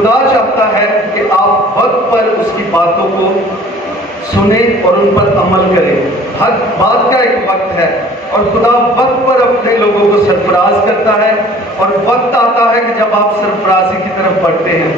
خدا چاہتا ہے کہ آپ وقت پر اس کی باتوں کو سنیں اور ان پر عمل کریں۔ ہر بات کا ایک وقت ہے اور خدا وقت پر اپنے لوگوں کو سرفراز کرتا ہے، اور وقت آتا ہے کہ جب آپ سرفرازی کی طرف بڑھتے ہیں۔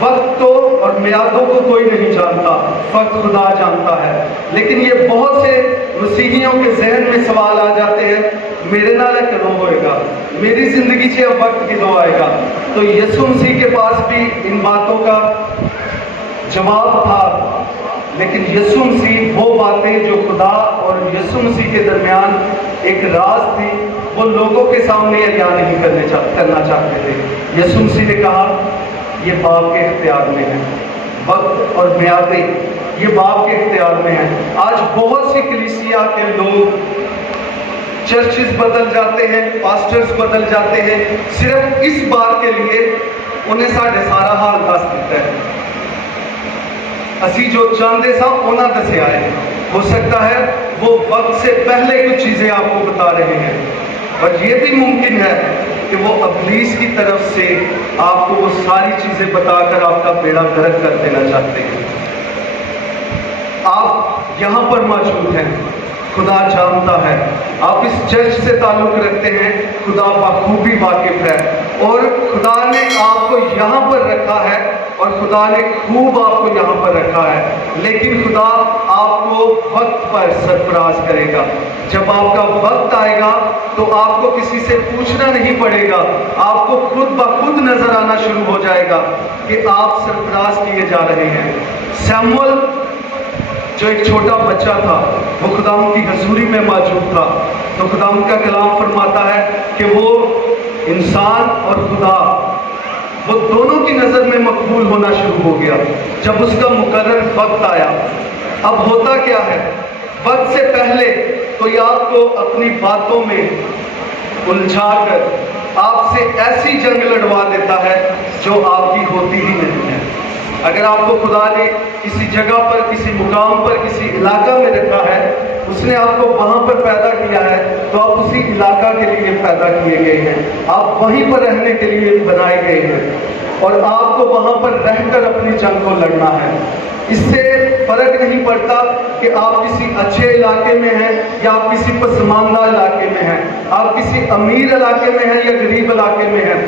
وقت کو اور میعادوں کو کوئی نہیں جانتا، وقت خدا جانتا ہے۔ لیکن یہ بہت سے مسیحیوں کے ذہن میں سوال آ جاتے ہیں، میرے نال کدوں ہوئے گا، میری زندگی سے اب وقت کدوں آئے گا؟ تو یسوع مسیح کے پاس بھی ان باتوں کا جواب تھا، لیکن یسوع مسیح وہ باتیں جو خدا اور یسوع مسیح کے درمیان ایک راز تھی، وہ لوگوں کے سامنے عیاں نہیں کرنا چاہتے تھے۔ یسوع مسیح نے کہا یہ باپ کے اختیار میں ہے، وقت اور میعادیں یہ باپ کے اختیار میں ہیں۔ آج بہت سی کلیسیا کے لوگ چرچز بدل جاتے ہیں، پاسٹرز بدل جاتے ہیں، صرف اس بات کے لیے انہیں ساڑھے سارا حال دس دیتا ہے، اسی جو چاہتے سا انہاں دسیا ہے۔ ہو سکتا ہے وہ وقت سے پہلے کچھ چیزیں آپ کو بتا رہے ہیں، اور یہ بھی ممکن ہے کہ وہ ابلیس کی طرف سے آپ کو وہ ساری چیزیں بتا کر آپ کا بیڑا غرق کر دینا چاہتے ہیں۔ آپ یہاں پر موجود ہیں، خدا جانتا ہے، آپ اس چرچ سے تعلق رکھتے ہیں، خدا بخوبی واقف ہے، اور خدا نے آپ کو یہاں پر رکھا ہے، اور خدا نے خوب آپ کو یہاں پر رکھا ہے۔ لیکن خدا آپ کو وقت پر سرفراز کرے گا۔ جب آپ کا وقت آئے گا تو آپ کو کسی سے پوچھنا نہیں پڑے گا، آپ کو خود بخود نظر آنا شروع ہو جائے گا کہ آپ سرفراز کیے جا رہے ہیں۔ سیموئل جو ایک چھوٹا بچہ تھا، وہ خداوند کی حضوری میں موجود تھا، تو خداوند کا کلام فرماتا ہے کہ وہ انسان اور خدا وہ دونوں کی نظر میں مقبول ہونا شروع ہو گیا جب اس کا مقرر وقت آیا۔ اب ہوتا کیا ہے، وقت سے پہلے کوئی آپ کو اپنی باتوں میں الجھا کر آپ سے ایسی جنگ لڑوا دیتا ہے جو آپ کی ہوتی ہی نہیں ہے۔ اگر آپ کو خدا نے کسی جگہ پر، کسی مقام پر، کسی علاقہ میں رکھا ہے، اس نے آپ کو وہاں پر پیدا کیا ہے، تو آپ اسی علاقہ کے لیے پیدا کیے گئے ہیں، آپ وہیں پر رہنے کے لیے بنائے گئے ہیں، اور آپ کو وہاں پر رہ کر اپنی جنگ کو لڑنا ہے۔ اس سے فرق نہیں پڑتا کہ آپ کسی اچھے علاقے میں ہیں یا آپ کسی پسماندہ علاقے میں ہیں، آپ کسی امیر علاقے میں ہیں یا غریب علاقے میں ہیں،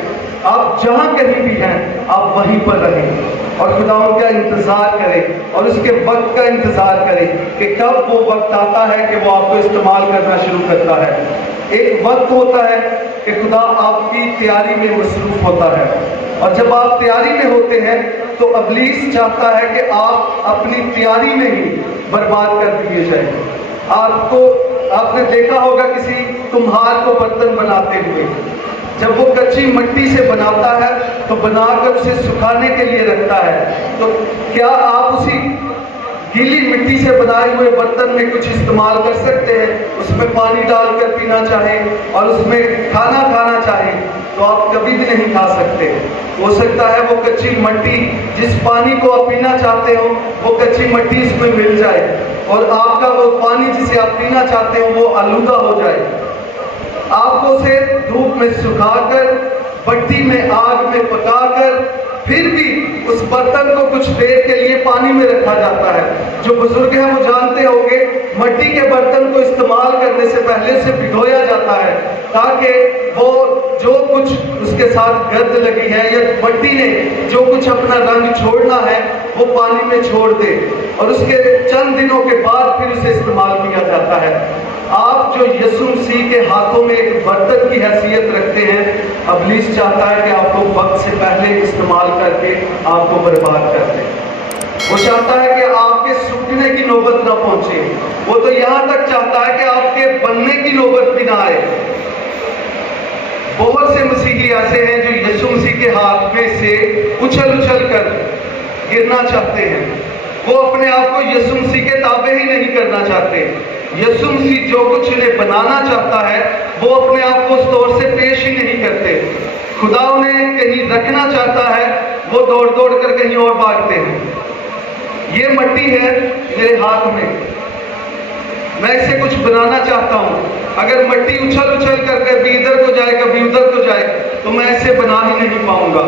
آپ جہاں کہیں بھی ہیں آپ وہیں پر رہیں اور خدا ان کا انتظار کریں اور اس کے وقت کا انتظار کریں کہ کب وہ وقت آتا ہے کہ وہ آپ کو استعمال کرنا شروع کرتا ہے۔ ایک وقت ہوتا ہے کہ خدا آپ کی تیاری میں مصروف ہوتا ہے، اور جب آپ تیاری میں ہوتے ہیں تو ابلیس چاہتا ہے کہ آپ اپنی تیاری میں ہی برباد کر دیے جائیں۔ آپ نے دیکھا ہوگا کسی کمہار کو برتن بناتے ہوئے، جب وہ کچی مٹی سے بناتا ہے تو بنا کر اسے سکھانے کے لیے رکھتا ہے، تو کیا آپ اسی گیلی مٹی سے بنائے ہوئے برتن میں کچھ استعمال کر سکتے ہیں؟ اس میں پانی ڈال کر پینا چاہیں اور اس میں کھانا کھانا چاہیں تو آپ کبھی بھی نہیں کھا سکتے۔ ہو سکتا ہے وہ کچی مٹی جس پانی کو آپ پینا چاہتے ہو وہ کچی مٹی اس میں مل جائے اور آپ کا وہ پانی جسے آپ پینا چاہتے ہو وہ آلودہ ہو جائے۔ آپ کو اسے دھوپ میں سکھا کر، بٹی میں آگ میں پکا کر، پھر بھی اس برتن کو کچھ دیر کے لیے پانی میں رکھا جاتا ہے۔ جو بزرگ ہیں وہ جانتے ہوں گے، مٹی کے برتن کو استعمال کرنے سے پہلے اسے بھگویا جاتا ہے تاکہ وہ جو کچھ اس کے ساتھ گرد لگی ہے یا مٹی نے جو کچھ اپنا رنگ چھوڑنا ہے وہ پانی میں چھوڑ دے، اور اس کے چند دنوں کے بعد پھر اسے استعمال کیا جاتا ہے۔ آپ جو یسوع مسیح کے ہاتھوں میں ایک برتن کی حیثیت رکھتے ہیں، ابلیس چاہتا ہے کہ آپ کو وقت سے پہلے استعمال کر کے آپ کو برباد کر دے۔ وہ چاہتا ہے کہ آپ کے سوکھنے کی نوبت نہ پہنچے، وہ تو یہاں تک چاہتا ہے کہ آپ کے بننے کی نوبت بھی نہ آئے۔ بہت سے مسیحی ایسے ہیں جو یسوع مسیح کے ہاتھ میں سے اچھل کر گرنا چاہتے ہیں، وہ اپنے آپ کو یسوع مسیح کے تابع ہی نہیں کرنا چاہتے۔ یسوع مسیح جو کچھ انہیں بنانا چاہتا ہے وہ اپنے آپ کو اس طور سے پیش ہی نہیں کرتے۔ خدا انہیں کہیں رکھنا چاہتا ہے، وہ دوڑ کر کہیں اور بھاگتے ہیں۔ یہ مٹی ہے میرے ہاتھ میں اسے کچھ بنانا چاہتا ہوں، اگر مٹی اچھل کر کبھی ادھر کو جائے کبھی ادھر کو جائے تو میں اسے بنا ہی نہیں پاؤں گا۔